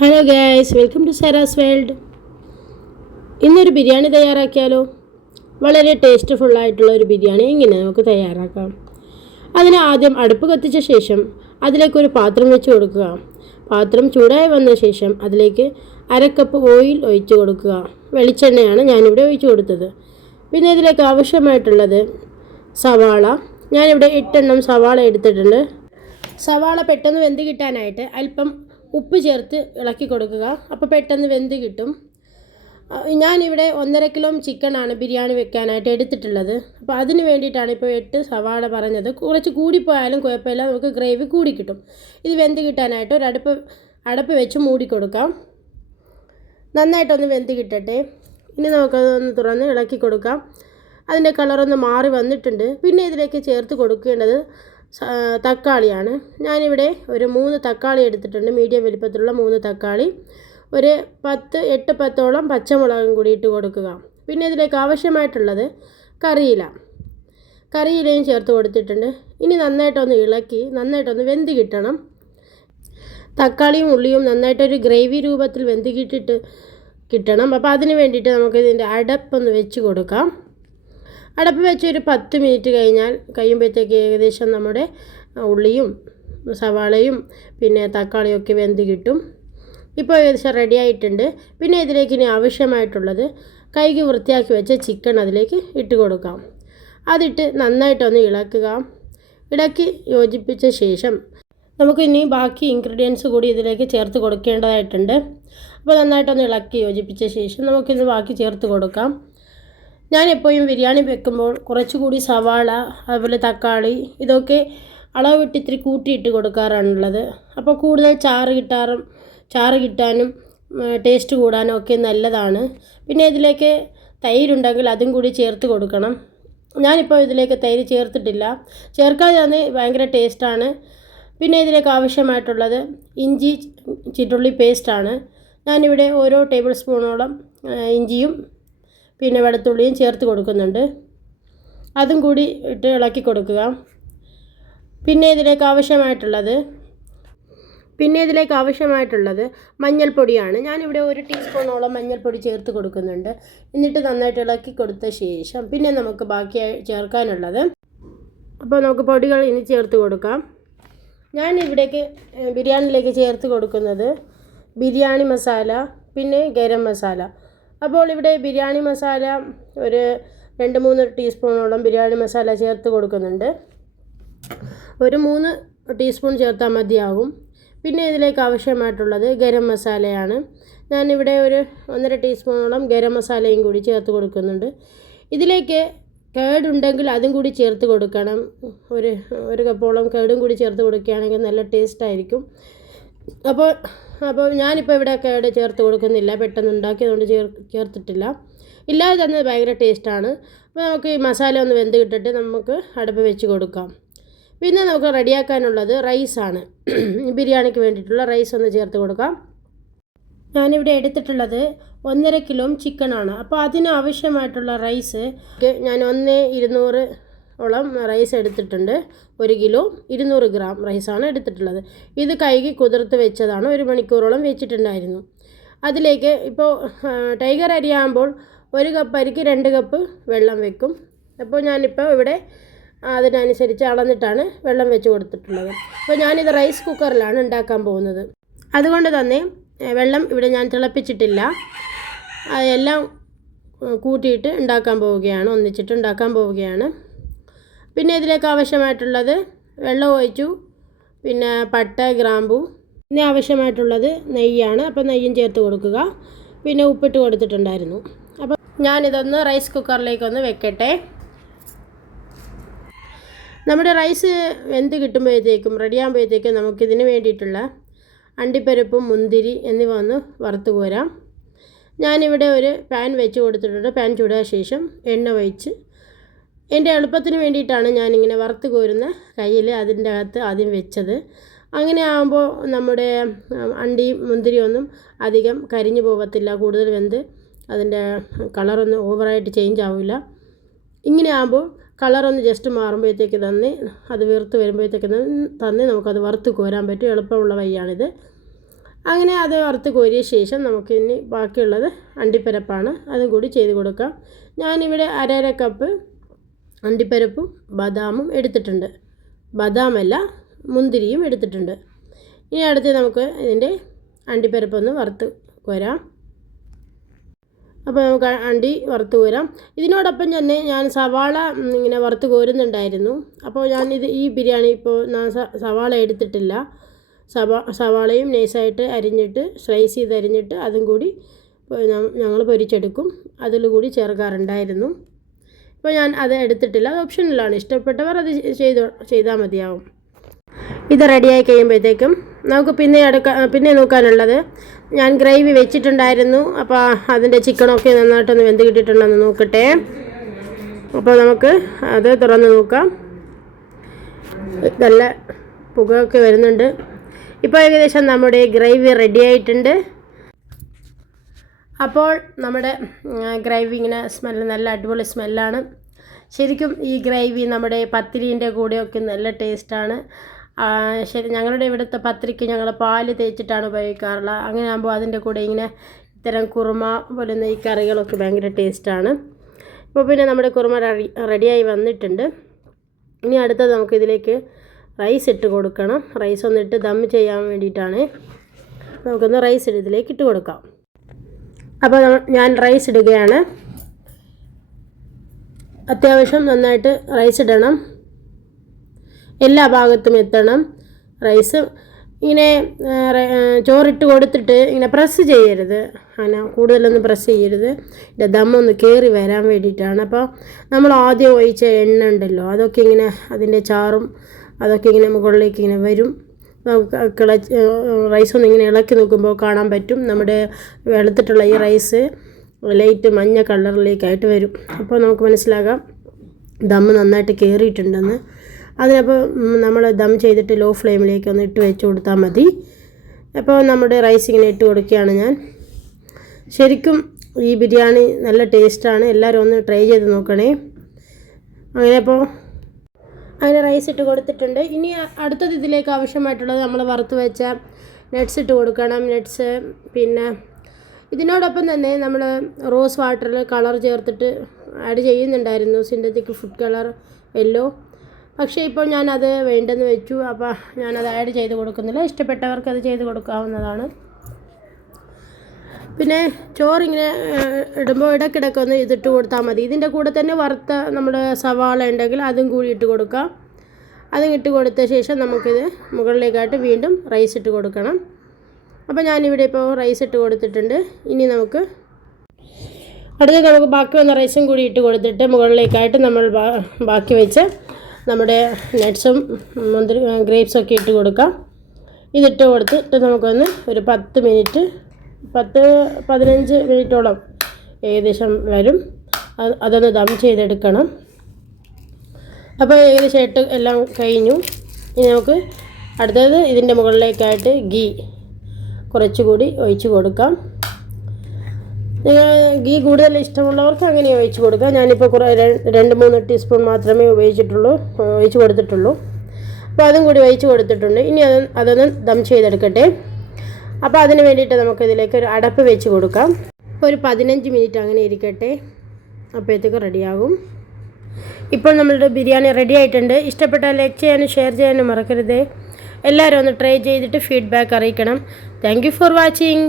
Hello guys welcome to Sera's world ഇന്നൊരു ബിരിയാണി തയ്യാറാക്കിയാലോ? വളരെ taste ഫുള്ളായിട്ടുള്ള ഒരു ബിരിയാണി എങ്ങനെ നമുക്ക് തയ്യാറാക്കാം. അതിന് ആദ്യം അടുപ്പ് കത്തിച്ച ശേഷം അതിലേക്ക് ഒരു പാത്രം വെച്ച് കൊടുക്കുക. പാത്രം ചൂടായി വന്ന ശേഷം അതിലേക്ക് അര കപ്പ് ഓയിൽ ഒഴിച്ച് കൊടുക്കുക. വെളിച്ചെണ്ണയാണ് ഞാനിവിടെ ഒഴിച്ചു കൊടുത്തത്. പിന്നെ ഇതിലേക്ക് ആവശ്യമായിട്ടുള്ളത് സവാള. ഞാനിവിടെ എട്ടെണ്ണം സവാള എടുത്തിട്ടുണ്ട്. സവാള പെട്ടെന്ന് വെന്ത് കിട്ടാനായിട്ട് അല്പം ഉപ്പ് ചേർത്ത് ഇളക്കി കൊടുക്കുക. അപ്പോൾ പെട്ടെന്ന് വെന്ത് കിട്ടും. ഞാനിവിടെ ഒന്നര കിലോ ചിക്കനാണ് ബിരിയാണി വെക്കാനായിട്ട് എടുത്തിട്ടുള്ളത്. അപ്പോൾ അതിന് വേണ്ടിയിട്ടാണ് ഇപ്പോൾ എട്ട് സവാള പറഞ്ഞത്. കുറച്ച് കൂടിപ്പോയാലും കുഴപ്പമില്ല. നമുക്ക് ഗ്രേവി കൂടി കിട്ടും. ഇത് വെന്ത് കിട്ടാനായിട്ട് ഒരു അടുപ്പ് അടപ്പ് വെച്ച് മൂടി കൊടുക്കാം. നന്നായിട്ടൊന്ന് വെന്ത് കിട്ടട്ടെ. ഇനി നമുക്കതൊന്ന് തുറന്ന് ഇളക്കി കൊടുക്കാം. അതിന്റെ കളറൊന്ന് മാറി വന്നിട്ടുണ്ട്. പിന്നെ ഇതിലേക്ക് ചേർത്ത് കൊടുക്കേണ്ടത് തക്കാളിയാണ്. ഞാനിവിടെ ഒരു മൂന്ന് തക്കാളി എടുത്തിട്ടുണ്ട്. മീഡിയം വലിപ്പത്തിലുള്ള മൂന്ന് തക്കാളി. ഒരു പത്ത് എട്ട് പത്തോളം പച്ചമുളകും കൂടി ഇട്ട് കൊടുക്കുക. പിന്നെ ഇതിലേക്ക് ആവശ്യമായിട്ടുള്ളത് കറിയില. കറിയിലയും ചേർത്ത് കൊടുത്തിട്ടുണ്ട്. ഇനി നന്നായിട്ടൊന്ന് ഇളക്കി നന്നായിട്ടൊന്ന് വെന്ത് കിട്ടണം. തക്കാളിയും ഉള്ളിയും നന്നായിട്ടൊരു ഗ്രേവി രൂപത്തിൽ വെന്ത് കിട്ടിട്ട് കിട്ടണം. അപ്പോൾ അതിന് വേണ്ടിയിട്ട് നമുക്ക് ഇതിന്റെ അടപ്പൊന്ന് വെച്ച് കൊടുക്കാം. അടപ്പ് വെച്ച് ഒരു പത്ത് മിനിറ്റ് കഴിഞ്ഞാൽ കഴിയുമ്പോഴത്തേക്ക് ഏകദേശം നമ്മുടെ ഉള്ളിയും സവാളയും പിന്നെ തക്കാളിയൊക്കെ വെന്ത് കിട്ടും. ഇപ്പോൾ ഏകദേശം റെഡി ആയിട്ടുണ്ട്. പിന്നെ ഇതിലേക്ക് ഇനി ആവശ്യമായിട്ടുള്ളത് കൈക്ക് വൃത്തിയാക്കി വെച്ച ചിക്കൻ അതിലേക്ക് ഇട്ട് കൊടുക്കാം. അതിട്ട് നന്നായിട്ടൊന്ന് ഇളക്കുക. ഇളക്കി യോജിപ്പിച്ച ശേഷം നമുക്ക് ഇനി ബാക്കി ഇൻഗ്രീഡിയൻസ് കൂടി ഇതിലേക്ക് ചേർത്ത് കൊടുക്കേണ്ടതായിട്ടുണ്ട്. അപ്പോൾ നന്നായിട്ടൊന്ന് ഇളക്കി യോജിപ്പിച്ച ശേഷം നമുക്കിത് ബാക്കി ചേർത്ത് കൊടുക്കാം. ഞാൻ എപ്പോഴും ബിരിയാണി വെക്കുമ്പോൾ കുറച്ചുകൂടി സവാള അതുപോലെ തക്കാളി ഇതൊക്കെ അളവ് വിട്ട് ഇത്തിരി കൂട്ടിയിട്ട് കൊടുക്കാറാണുള്ളത്. അപ്പോൾ കൂടുതൽ ചാറ് കിട്ടാറും ചാറ് കിട്ടാനും ടേസ്റ്റ് കൂടാനും ഒക്കെ നല്ലതാണ്. പിന്നെ ഇതിലേക്ക് തൈരുണ്ടെങ്കിൽ അതും കൂടി ചേർത്ത് കൊടുക്കണം. ഞാനിപ്പോൾ ഇതിലേക്ക് തൈര് ചേർത്തിട്ടില്ല. ചേർക്കാതെ തന്നെ ഭയങ്കര ടേസ്റ്റാണ്. പിന്നെ ഇതിലേക്ക് ആവശ്യമായിട്ടുള്ളത് ഇഞ്ചി ചിറ്റുള്ളി പേസ്റ്റാണ്. ഞാനിവിടെ ഓരോ ടേബിൾ സ്പൂണോളം ഇഞ്ചിയും പിന്നെ വെളുത്തുള്ളിയും ചേർത്ത് കൊടുക്കുന്നുണ്ട്. അതും കൂടി ഇട്ട് ഇളക്കി കൊടുക്കുക. പിന്നെ ഇതിലേക്ക് ആവശ്യമായിട്ടുള്ളത് പിന്നെ ഇതിലേക്ക് ആവശ്യമായിട്ടുള്ളത് മഞ്ഞൾപ്പൊടിയാണ്. ഞാനിവിടെ ഒരു ടീസ്പൂണോളം മഞ്ഞൾപ്പൊടി ചേർത്ത് കൊടുക്കുന്നുണ്ട്. എന്നിട്ട് നന്നായിട്ട് ഇളക്കി കൊടുത്ത ശേഷം പിന്നെ നമുക്ക് ബാക്കി ചേർക്കാനുള്ളത്. അപ്പോൾ നമുക്ക് പൊടികൾ ഇനി ചേർത്ത് കൊടുക്കാം. ഞാൻ ഇവിടേക്ക് ബിരിയാണിയിലേക്ക് ചേർത്ത് കൊടുക്കുന്നത് ബിരിയാണി മസാല പിന്നെ ഗരം മസാല. അപ്പോൾ ഇവിടെ ബിരിയാണി മസാല ഒരു രണ്ട് മൂന്ന് ടീസ്പൂണോളം ബിരിയാണി മസാല ചേർത്ത് കൊടുക്കുന്നുണ്ട്. ഒരു മൂന്ന് ടീസ്പൂൺ ചേർത്താൽ മതിയാകും. പിന്നെ ഇതിലേക്ക് ആവശ്യമായിട്ടുള്ളത് ഗരം മസാലയാണ്. ഞാനിവിടെ ഒരു ഒന്നര ടീസ്പൂണോളം ഗരം മസാലയും കൂടി ചേർത്ത് കൊടുക്കുന്നുണ്ട്. ഇതിലേക്ക് കേടുണ്ടെങ്കിൽ അതും കൂടി ചേർത്ത് കൊടുക്കണം. ഒരു ഒരു കപ്പോളം കേടും കൂടി ചേർത്ത് കൊടുക്കുകയാണെങ്കിൽ നല്ല ടേസ്റ്റ് ആയിരിക്കും. അപ്പോൾ അപ്പോൾ ഞാനിപ്പോൾ ഇവിടെ കേട് ചേർത്ത് കൊടുക്കുന്നില്ല. പെട്ടെന്ന് ഉണ്ടാക്കിയതുകൊണ്ട് ചേർ ചേർത്തിട്ടില്ല. ഇല്ലാതെ തന്നെ ഭയങ്കര ടേസ്റ്റാണ്. അപ്പോൾ നമുക്ക് ഈ മസാല ഒന്ന് വെന്ത് കിട്ടിട്ട് നമുക്ക് അടുപ്പ് വെച്ച് കൊടുക്കാം. പിന്നെ നമുക്ക് റെഡിയാക്കാനുള്ളത് റൈസാണ്. ബിരിയാണിക്ക് വേണ്ടിയിട്ടുള്ള റൈസ് ഒന്ന് ചേർത്ത് കൊടുക്കാം. ഞാനിവിടെ എടുത്തിട്ടുള്ളത് ഒന്നര കിലോ ചിക്കനാണ്. അപ്പോൾ അതിനാവശ്യമായിട്ടുള്ള റൈസ് ഞാൻ ഒന്ന് ഇരുന്നൂറ് ഓളം റൈസ് എടുത്തിട്ടുണ്ട്. ഒരു കിലോ ഇരുന്നൂറ് ഗ്രാം റൈസാണ് എടുത്തിട്ടുള്ളത്. ഇത് കൈകി കുതിർത്ത് വെച്ചതാണ്. ഒരു മണിക്കൂറോളം വെച്ചിട്ടുണ്ടായിരുന്നു. അതിലേക്ക് ഇപ്പോൾ ടൈഗർ അരിയാകുമ്പോൾ ഒരു കപ്പ് അരിക്ക് രണ്ട് കപ്പ് വെള്ളം വെക്കും. അപ്പോൾ ഞാനിപ്പോൾ ഇവിടെ അതിനനുസരിച്ച് അളന്നിട്ടാണ് വെള്ളം വെച്ച് കൊടുത്തിട്ടുള്ളത്. അപ്പോൾ ഞാനിത് റൈസ് കുക്കറിലാണ് ഉണ്ടാക്കാൻ പോകുന്നത്. അതുകൊണ്ട് തന്നെ വെള്ളം ഇവിടെ ഞാൻ തിളപ്പിച്ചിട്ടില്ല. എല്ലാം കൂട്ടിയിട്ട് ഉണ്ടാക്കാൻ പോവുകയാണ്. ഒന്നിച്ചിട്ട് ഉണ്ടാക്കാൻ പോവുകയാണ്. പിന്നെ ഇതിലേക്ക് ആവശ്യമായിട്ടുള്ളത് വെള്ളം ഒഴിച്ചു. പിന്നെ പട്ട ഗ്രാമ്പു. പിന്നെ ആവശ്യമായിട്ടുള്ളത് നെയ്യാണ്. അപ്പോൾ നെയ്യും ചേർത്ത് കൊടുക്കുക. പിന്നെ ഉപ്പിട്ട് കൊടുത്തിട്ടുണ്ടായിരുന്നു. അപ്പോൾ ഞാനിതൊന്ന് റൈസ് കുക്കറിലേക്കൊന്ന് വെക്കട്ടെ. നമ്മുടെ റൈസ് വെന്ത് കിട്ടുമ്പോഴത്തേക്കും റെഡിയാകുമ്പോഴത്തേക്കും നമുക്കിതിന് വേണ്ടിയിട്ടുള്ള അണ്ടിപ്പരിപ്പും മുന്തിരി എന്നിവ ഒന്ന് വറുത്ത് കോരാം. ഞാനിവിടെ ഒരു പാൻ വെച്ച് കൊടുത്തിട്ടുണ്ട്. പാൻ ചൂടായ ശേഷം എണ്ണ ഒഴിച്ച് എന്റെ എളുപ്പത്തിന് വേണ്ടിയിട്ടാണ് ഞാനിങ്ങനെ വറുത്ത് കോരുന്ന കയ്യിൽ അതിന്റെ അകത്ത് ആദ്യം വെച്ചത്. അങ്ങനെ ആകുമ്പോൾ നമ്മുടെ അണ്ടി അണ്ടിയും മുന്തിരിയൊന്നും അധികം കരിഞ്ഞു പോകത്തില്ല കൂടുതൽ വെന്ത് അതിന്റെ കളറൊന്നും ഓവറായിട്ട് ചേഞ്ച് ആവില്ല. ഇങ്ങനെ ആകുമ്പോൾ കളറൊന്ന് ജസ്റ്റ് മാറുമ്പോഴത്തേക്ക് തന്നെ അത് വീർത്ത് വരുമ്പോഴത്തേക്ക് തന്നെ നമുക്കത് വറുത്ത് കോരാൻ പറ്റും. എളുപ്പമുള്ള വഴിയാണിത്. അങ്ങനെ അത് വറുത്ത് കോരിയ ശേഷം നമുക്ക് ഇനി ബാക്കിയുള്ളത് അണ്ടിപ്പരപ്പാണ്. അതും കൂടി ചെയ്ത് കൊടുക്കാം. ഞാനിവിടെ അരര കപ്പ് അണ്ടിപ്പരപ്പും ബദാമും എടുത്തിട്ടുണ്ട്. ബദാമല്ല മുന്തിരിയും എടുത്തിട്ടുണ്ട്. ഇനി അടുത്ത് നമുക്ക് ഇതിന്റെ അണ്ടിപ്പരപ്പൊന്ന് വറുത്ത് കോരാം. അപ്പോൾ നമുക്ക് അണ്ടി വറുത്ത് കോരാം. ഇതിനോടൊപ്പം തന്നെ ഞാൻ സവാള ഇങ്ങനെ വറുത്ത് കോരുന്നുണ്ടായിരുന്നു. അപ്പോൾ ഞാനിത് ഈ ബിരിയാണി ഇപ്പോൾ സവാള എടുത്തിട്ടില്ല. സവാ സവാളയും നൈസായിട്ട് അരിഞ്ഞിട്ട് സ്ലൈസ് ചെയ്ത് അരിഞ്ഞിട്ട് അതും കൂടി ഞങ്ങൾ പൊരിച്ചെടുക്കും. അതിൽ കൂടി ചേർക്കാറുണ്ടായിരുന്നു. ഇപ്പോൾ ഞാൻ അത് എടുത്തിട്ടില്ല. അത് ഓപ്ഷനിലാണ്. ഇഷ്ടപ്പെട്ടവർ അത് ചെയ്തോ ചെയ്താൽ മതിയാവും. ഇത് റെഡിയായി കഴിയുമ്പോഴത്തേക്കും നമുക്ക് പിന്നെ എടുക്കാൻ പിന്നെ നോക്കാനുള്ളത്. ഞാൻ ഗ്രേവി വെച്ചിട്ടുണ്ടായിരുന്നു. അപ്പോൾ അതിന്റെ ചിക്കനൊക്കെ നന്നായിട്ടൊന്ന് വെന്ത് കിട്ടിയിട്ടുണ്ടെന്ന് നോക്കട്ടെ. അപ്പോൾ നമുക്ക് അത് തുറന്ന് നോക്കാം. നല്ല പുകയൊക്കെ വരുന്നുണ്ട്. ഇപ്പോൾ ഏകദേശം നമ്മുടെ ഗ്രേവി റെഡി ആയിട്ടുണ്ട് അപ്പോൾ നമ്മുടെ ഗ്രേവി സ്മെല്ല് നല്ല അടിപൊളി സ്മെല്ലാണ് ശരിക്കും ഈ ഗ്രേവി നമ്മുടെ പത്തിരീന്റെ കൂടെയൊക്കെ നല്ല ടേസ്റ്റാണ് ശരി ഞങ്ങളുടെ ഇവിടുത്തെ പത്രിക്ക് ഞങ്ങൾ പാൽ തേച്ചിട്ടാണ് ഉപയോഗിക്കാറുള്ളത്. അങ്ങനെ ആകുമ്പോൾ അതിന്റെ കൂടെ ഇങ്ങനെ ഇത്തരം കുറുമ പോലുന്ന ഈ കറികളൊക്കെ ഭയങ്കര ടേസ്റ്റാണ് ഇപ്പോൾ പിന്നെ നമ്മുടെ കുറുമ റെഡി റെഡിയായി വന്നിട്ടുണ്ട്. ഇനി അടുത്തത് നമുക്കിതിലേക്ക് റൈസ് ഇട്ട് കൊടുക്കണം. റൈസ് ഒന്നിട്ട് ദം ചെയ്യാൻ വേണ്ടിയിട്ടാണ്. നമുക്കൊന്ന് റൈസ് ഇതിലേക്ക് ഇട്ട് കൊടുക്കാം. അപ്പോൾ ഞാൻ റൈസ് ഇടുകയാണ്. അത്യാവശ്യം നന്നായിട്ട് റൈസ് ഇടണം. എല്ലാ ഭാഗത്തും എത്തണം. റൈസ് ഇങ്ങനെ ചോറിട്ട് കൊടുത്തിട്ട് ഇങ്ങനെ പ്രസ് ചെയ്യരുത്. അങ്ങനെ കൂടുതലൊന്നും പ്രസ് ചെയ്യരുത്. ഇതിന്റെ ദമ്മൊന്ന് കയറി വരാൻ വേണ്ടിയിട്ടാണ്. അപ്പോൾ നമ്മൾ ആദ്യം ഒഴിച്ച എണ്ണ ഉണ്ടല്ലോ അതൊക്കെ ഇങ്ങനെ അതിന്റെ ചാറും അതൊക്കെ ഇങ്ങനെ മുകളിലേക്ക് ഇങ്ങനെ വരും. നമുക്ക് കിള റൈസ് ഒന്ന് ഇങ്ങനെ ഇളക്കി നോക്കുമ്പോൾ കാണാൻ പറ്റും. നമ്മുടെ വെളുത്തിട്ടുള്ള ഈ റൈസ് ലൈറ്റ് മഞ്ഞ കളറിലേക്കായിട്ട് വരും. അപ്പോൾ നമുക്ക് മനസ്സിലാകാം ദമ്മ് നന്നായിട്ട് കയറിയിട്ടുണ്ടെന്ന് അതിനപ്പോൾ നമ്മൾ ദം ചെയ്തിട്ട് ലോ ഫ്ലെയിമിലേക്ക് ഒന്ന് ഇട്ട് വെച്ച് കൊടുത്താൽ മതി. അപ്പോൾ നമ്മുടെ റൈസ് ഇങ്ങനെ ഇട്ട് കൊടുക്കുകയാണ് ഞാൻ. ശരിക്കും ഈ ബിരിയാണി നല്ല ടേസ്റ്റാണ് എല്ലാവരും ഒന്ന് ട്രൈ ചെയ്ത് നോക്കണേ. അങ്ങനെ അപ്പോൾ അങ്ങനെ റൈസ് ഇട്ട് കൊടുത്തിട്ടുണ്ട്. ഇനി അടുത്തത് ഇതിലേക്ക് ആവശ്യമായിട്ടുള്ളത് നമ്മൾ വറുത്ത് വെച്ച നട്ട്സ് ഇട്ട് കൊടുക്കണം. നട്ട്സ് പിന്നെ ഇതിനോടൊപ്പം തന്നെ നമ്മൾ റോസ് വാട്ടറിൽ കളർ ചേർത്തിട്ട് ആഡ് ചെയ്യുന്നുണ്ടായിരുന്നു. സിന്തറ്റിക് ഫുഡ് കളർ യെല്ലോ പക്ഷേ ഇപ്പോൾ ഞാനത് വേണ്ടെന്ന് വെച്ചു. അപ്പോൾ ഞാനത് ആഡ് ചെയ്ത് കൊടുക്കുന്നില്ല. ഇഷ്ടപ്പെട്ടവർക്ക് അത് ചെയ്ത് കൊടുക്കാവുന്നതാണ്. പിന്നെ ചോറിങ്ങനെ ഇടുമ്പോൾ ഇടയ്ക്കിടയ്ക്ക് ഒന്ന് ഇതിട്ട് കൊടുത്താൽ മതി. ഇതിന്റെ കൂടെ തന്നെ വറുത്ത നമ്മുടെ സവാള ഉണ്ടെങ്കിൽ അതും കൂടി ഇട്ട് കൊടുക്കാം. അതും ഇട്ട് കൊടുത്ത ശേഷം നമുക്കിത് മുകളിലേക്കായിട്ട് വീണ്ടും റൈസ് ഇട്ട് കൊടുക്കണം. അപ്പോൾ ഞാനിവിടെ ഇപ്പോൾ റൈസ് ഇട്ട് കൊടുത്തിട്ടുണ്ട്. ഇനി നമുക്ക് അടുത്ത നമുക്ക് ബാക്കി വന്ന റൈസും കൂടി ഇട്ട് കൊടുത്തിട്ട് മുകളിലേക്കായിട്ട് നമ്മൾ ബാക്കി വെച്ച് നമ്മുടെ നട്ട്സും മുന്തിരി ഗ്രേപ്സൊക്കെ ഇട്ട് കൊടുക്കാം. ഇതിട്ട് കൊടുത്തിട്ട് നമുക്കൊന്ന് ഒരു പത്ത് മിനിറ്റ് പത്ത് പതിനഞ്ച് മിനിറ്റോളം ഏകദേശം വരും. അത് അതൊന്ന് ദം ചെയ്തെടുക്കണം. അപ്പോൾ ഏകദേശം ഇട്ട് എല്ലാം കഴിഞ്ഞു. ഇനി നമുക്ക് അടുത്തത് ഇതിന്റെ മുകളിലേക്കായിട്ട് ഗീ കുറച്ചുകൂടി ഒഴിച്ചു കൊടുക്കാം. നിങ്ങൾ ഗീ കൂടുതൽ ഇഷ്ടമുള്ളവർക്ക് അങ്ങനെ ഒഴിച്ച് കൊടുക്കാം. ഞാനിപ്പോൾ കുറേ രണ്ട് മൂന്ന് ടീസ്പൂൺ മാത്രമേ ഉപയോഗിച്ചിട്ടുള്ളൂ ഒഴിച്ച് കൊടുത്തിട്ടുള്ളൂ. അപ്പോൾ അതും കൂടി ഒഴിച്ച് കൊടുത്തിട്ടുണ്ട്. ഇനി അത് അതൊന്ന് ദം ചെയ്തെടുക്കട്ടെ. അപ്പോൾ അതിന് വേണ്ടിയിട്ട് നമുക്ക് ഇതിലേക്ക് ഒരു അടപ്പ് വെച്ച് കൊടുക്കാം. ഒരു പതിനഞ്ച് മിനിറ്റ് അങ്ങനെ ഇരിക്കട്ടെ. അപ്പോഴത്തേക്ക് റെഡിയാകും. ഇപ്പോൾ നമ്മളുടെ ബിരിയാണി റെഡി ആയിട്ടുണ്ട്. ഇഷ്ടപ്പെട്ടാൽ ലൈക്ക് ചെയ്യാനും ഷെയർ ചെയ്യാനും മറക്കരുത്. എല്ലാവരും ഒന്ന് ട്രൈ ചെയ്തിട്ട് ഫീഡ്ബാക്ക് അറിയിക്കണം. Thank for watching